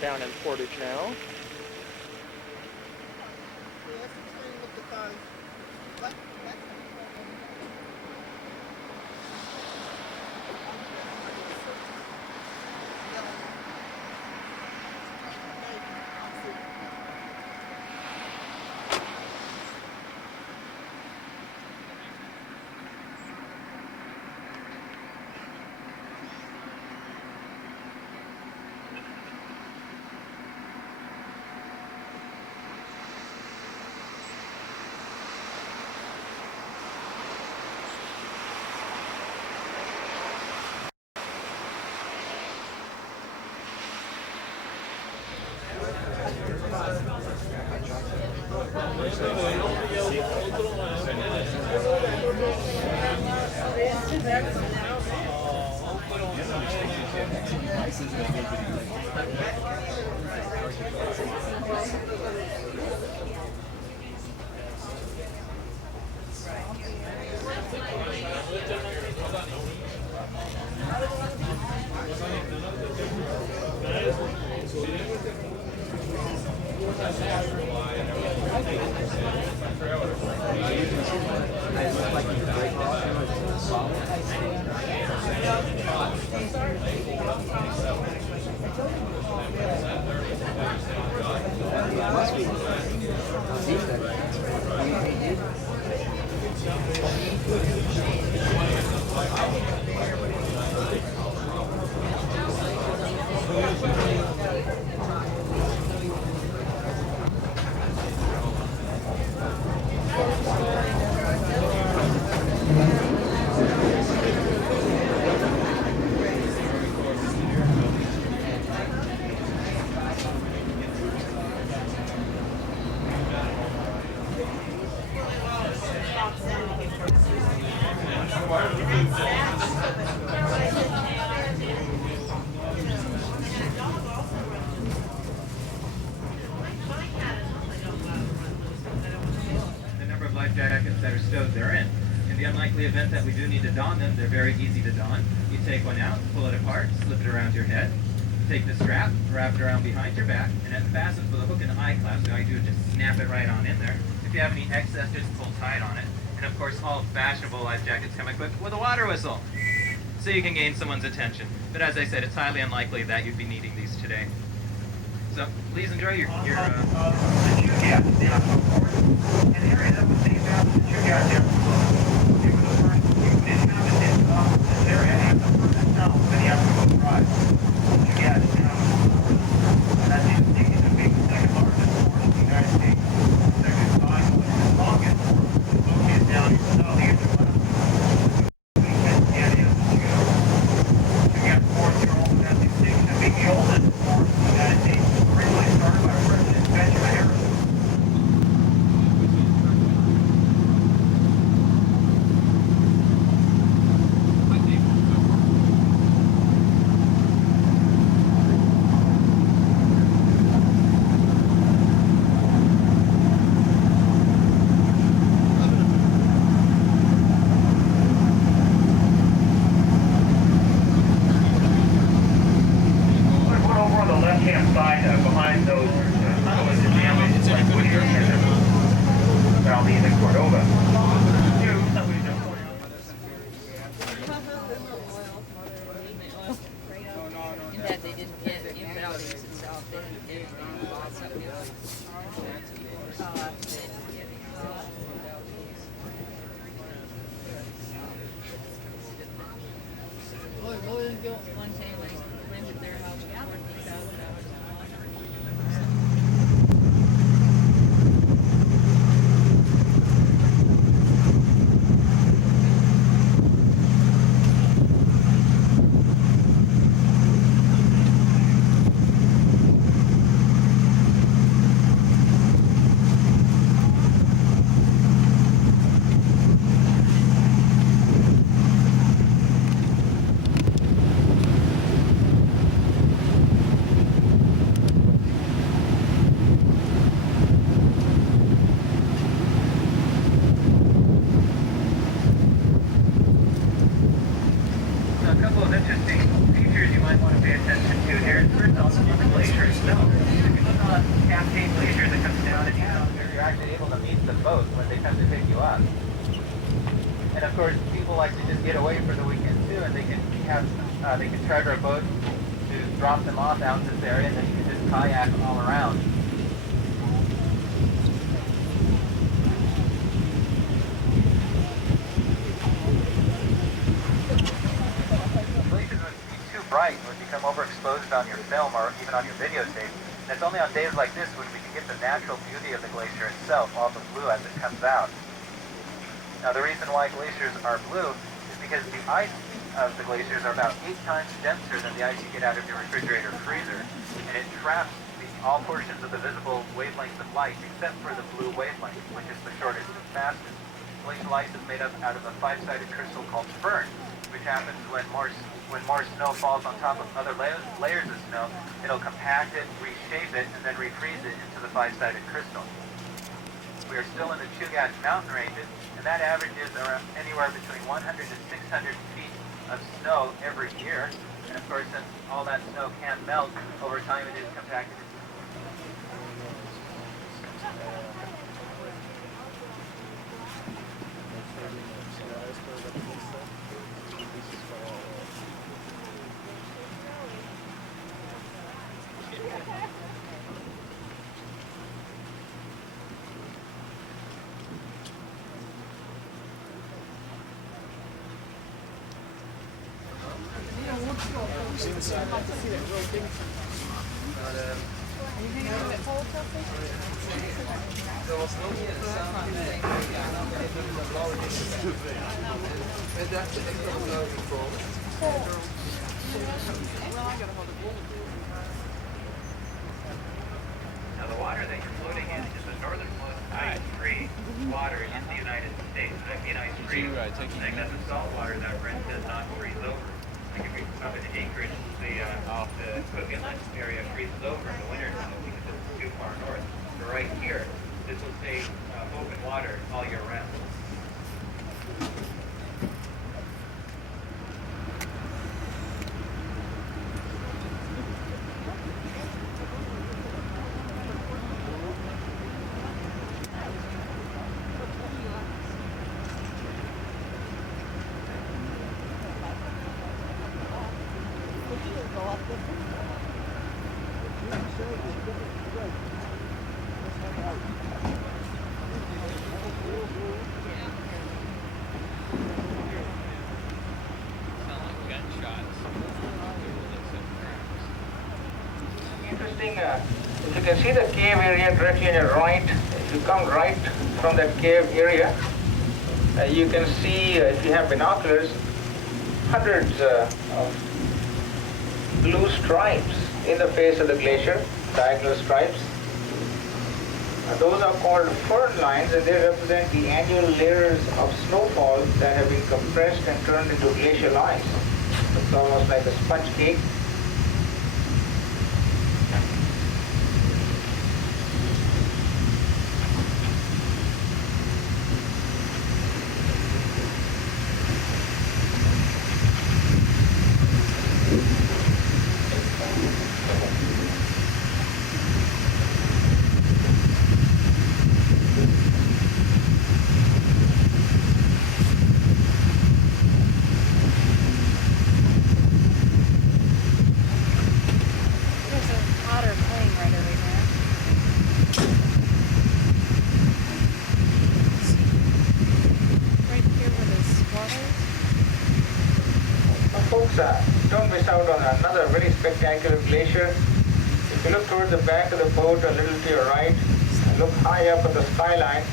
down in Portage now. That are stowed therein. In the unlikely event that we do need to don them, they're very easy to don. You take one out, pull it apart, slip it around your head, take the strap, wrap it around behind your back, and it fastens with a hook and eye clasp. So all you do is just snap it right on in there. If you have any excess, just pull tight on it. And of course, all fashionable life jackets come equipped with a water whistle, so you can gain someone's attention. But as I said, it's highly unlikely that you'd be needing these today. So please enjoy your the shoe gap down so forth. An area that was named after the shoe gap down below. It was the first inhabited this area and the first town Minneapolis Drive. The shoe gap is down and that's indicated to be the second largest forest in the United States. The second size, which is the longest forest, is located down in southeastern Alaska. The Canada is the shoe gap forest here also has the distinction of being the oldest forest in the United States. Originally started by President Benjamin Harrison. Behind those tunnels and damage like Whittier and Valley and Cordova. In that they didn't get invalues itself, they didn't get lots of it. One family rented their house for $14,000. A couple of interesting features you might want to pay attention to here. First off, the glaciers. snow. If you look on Cascade Glacier that comes down and you're actually able to meet the boat when they come to pick you up. And of course, people like to just get away for the weekend too, and they can charter a boat to drop them off out in this area, and then you can just kayak all around. Glaciers would be too bright, would become overexposed on your film or even on your videotape. And it's only on days like this when we can get the natural beauty of the glacier itself, all the blue as it comes out. Now the reason why glaciers are blue is because the ice of the glaciers are about 8 times denser than the ice you get out of your refrigerator or freezer, and it traps all portions of the visible wavelengths of light except for the blue wavelength, which is the shortest and fastest. Glacial ice is made up out of a 5-sided crystal called fern, which happens when more snow falls on top of other layers of snow. It'll compact it, reshape it, and then refreeze it into the 5-sided crystal. We are still in the Chugach mountain ranges, and that averages around anywhere between 100 to 600 feet of snow every year. And of course, since all that snow can melt, over time it is compacted. Now the water that you're floating in is the northernmost ice-free water in the United States. And I mean ice-free, saying that the salt water that Brent does not freeze over. Like if you're up in Anchorage, the Cook Inlet area freezes over in the winter time because it's too far north. But right here, this will stay open water all year round. Interesting, if you can see the cave area directly on your right, if you come right from that cave area, you can see, if you have binoculars, hundreds of blue stripes in the face of the glacier, diagonal stripes. Those are called fern lines, and they represent the annual layers of snowfall that have been compressed and turned into glacial ice. It's almost like a sponge cake. Don't miss out on another very spectacular glacier. If you look toward the back of the boat a little to your right, and look high up at the skyline,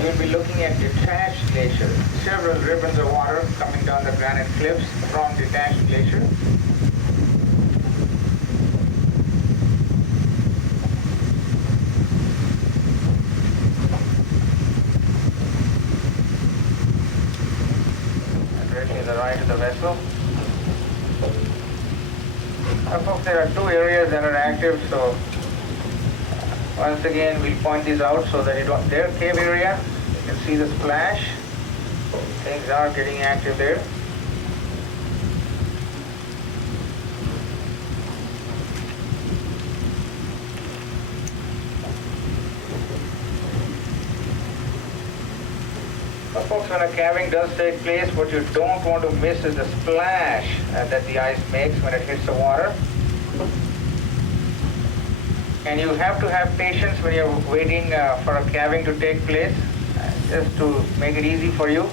you'll be looking at detached glacier. Several ribbons of water coming down the granite cliffs from detached glacier. And directly to the right of the vessel. Folks, there are 2 areas that are active, so once again we'll point these out so that you don't. Their cave area, you can see the splash. Things are getting active there. Folks, when a calving does take place, what you don't want to miss is the splash that the ice makes when it hits the water. And you have to have patience when you're waiting for a calving to take place, just to make it easy for you.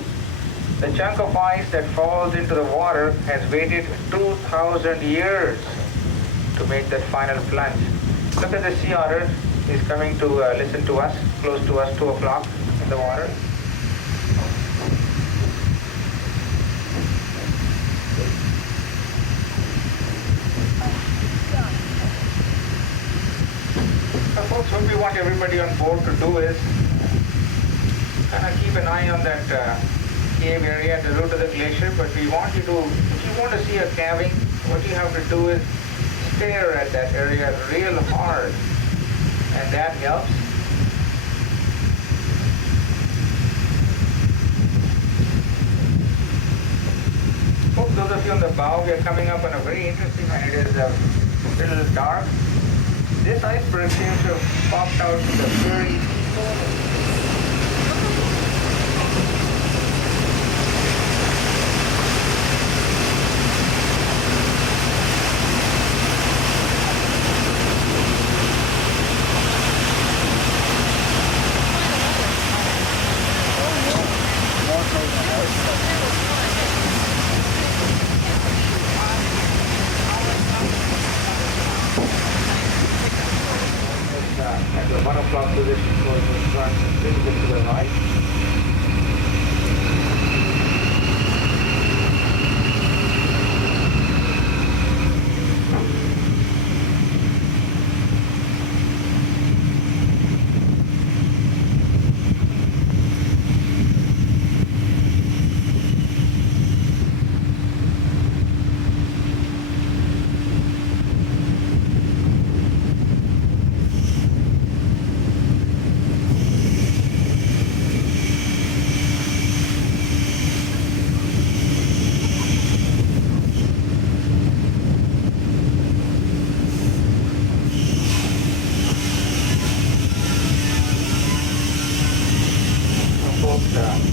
The chunk of ice that falls into the water has waited 2,000 years to make that final plunge. Look at the sea otter. He's coming to listen to us, close to us, 2 o'clock in the water. Folks, what we want everybody on board to do is kind of keep an eye on that cave area at the root of the glacier, but we want you to, if you want to see a calving, what you have to do is stare at that area real hard, and that helps. Folks, those of you on the bow, we are coming up on a very interesting, and it is a little dark. This iceberg seems to have popped out with a very at the 1 o'clock position going in front, a little bit to the right.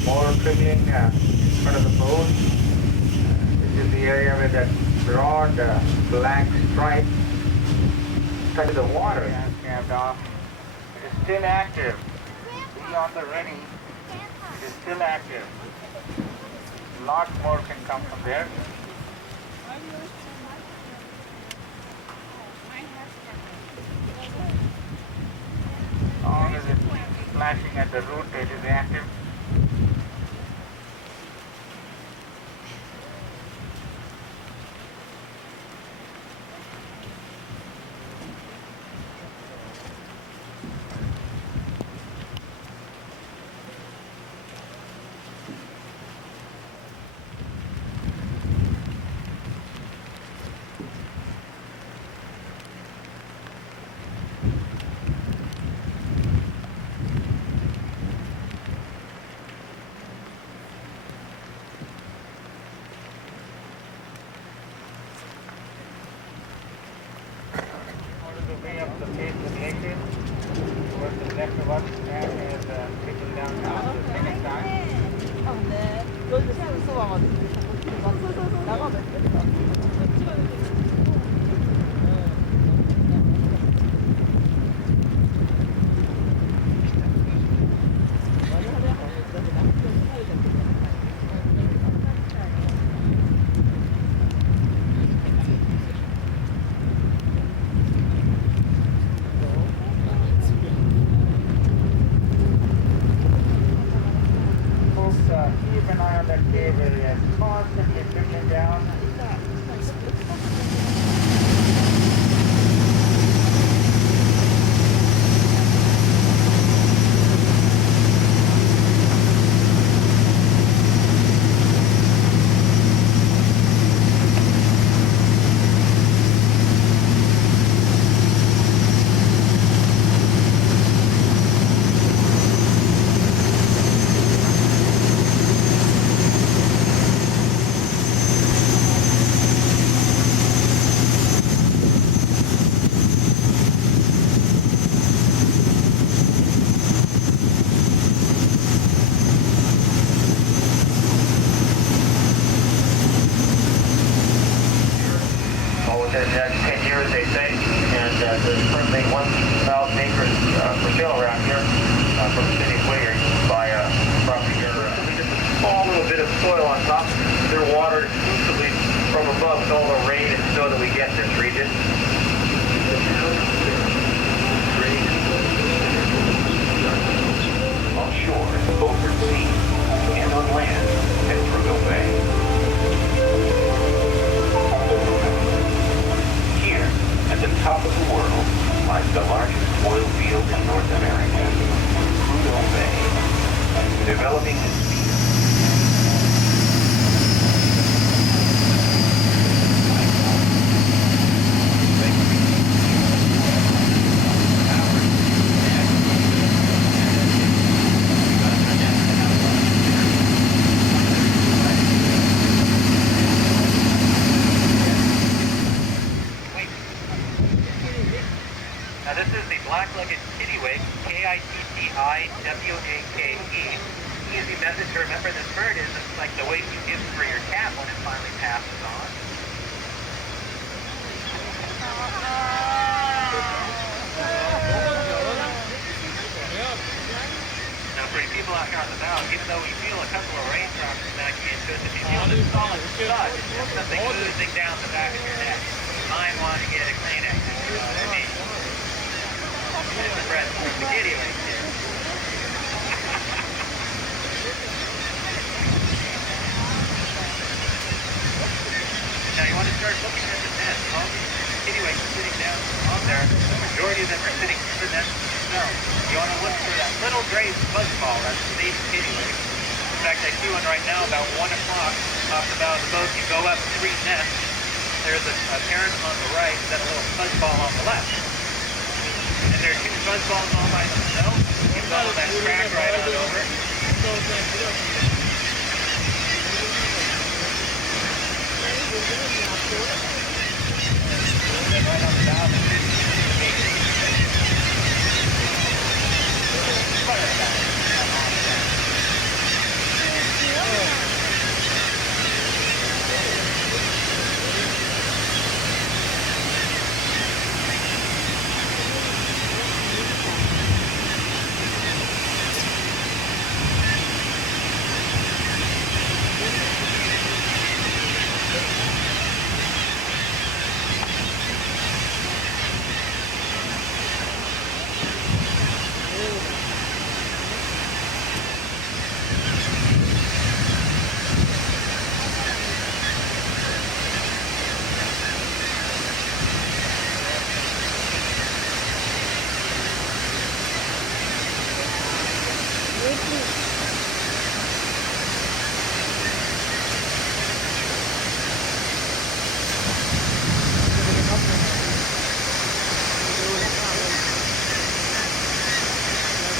More trickling in front of the boat. This is the area where that broad black stripe touches the water and capped off. It is still active. Be on the ready. It is still active. Lots more can come from there. As long as it's flashing at the root, it is active. Way up the face of the glacier towards the left of us and is trickling down now the second time. 아 근데 여기 수 와가지고 나가면 되겠다. Keep an eye on that cave area. there in the next 10 years, they say. And there's currently 1,000 acres for sale around here from the city of Whittier. You can buy a property here. Just a small little bit of soil on top. They're watered exclusively from above with all the rain and snow that we get in this region. Offshore, Beaufort Sea, and on land at Prudhoe Bay. Here, at the top of the world, lies the largest oil field in North America, Prudhoe Bay, developing at speed. Now this is the black-legged kittiwake, K-I-T-T-I-W-A-K-E. Easy method to remember this bird is it's like the weight you give for your cat when it finally passes on. Now for you people out here on the mound, even though we feel a couple of raindrops smacking into us, if you feel this solid thud, it's just something oozing down the back of your neck. You might want to get a Kleenex, if you know what I mean. It's the breath from the kittiwake here. Now you want to start looking at the nest. All these kittiwakes are sitting down on there. The majority of them are sitting in the nest themselves. You want to look for that little gray buzzball. That's the native kittiwake. In fact, I see one right now about 1 o'clock off the bow of the boat. You go up 3 nests. There's a parent on the right, then a little buzzball on the left. And there are 2 buzzballs all by themselves. You follow that track right on over. Right on the bow of the fish.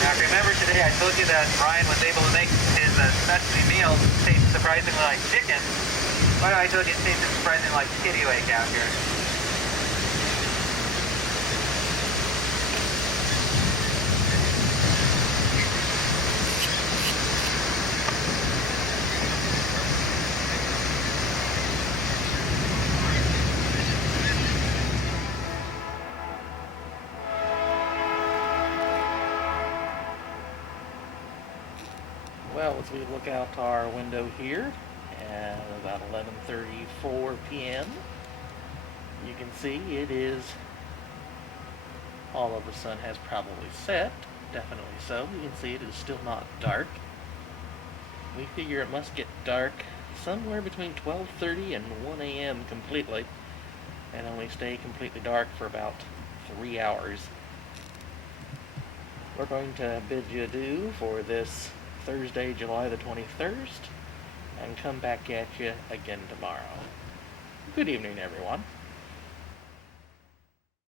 Now remember today I told you that Ryan was able to make his specialty meals taste surprisingly like chicken. Well, I told you it tasted surprisingly like kittiwake out here. Well, as we look out our window here at about 11:34 p.m., you can see it is, all of the sun has probably set, definitely so. You can see it is still not dark. We figure it must get dark somewhere between 12:30 and 1 a.m. completely, and only stay completely dark for about 3 hours. We're going to bid you adieu for this Thursday, July the 21st, and come back at you again tomorrow. Good evening, everyone.